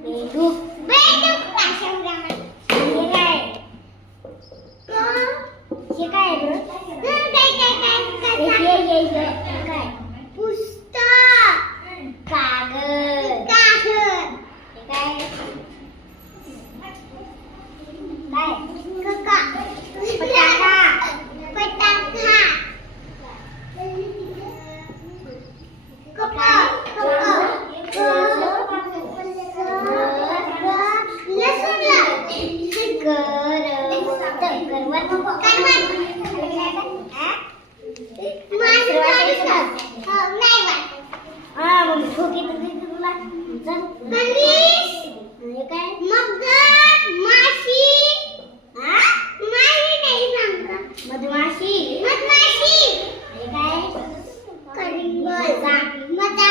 बेडूक बेडूक काशवरामा हे काय हे काय रे काय पुस्तक कागद कागद हे काय काका पटाका पटाका कपा मधमाशी मधमाशी हे काय कलिंगड मजा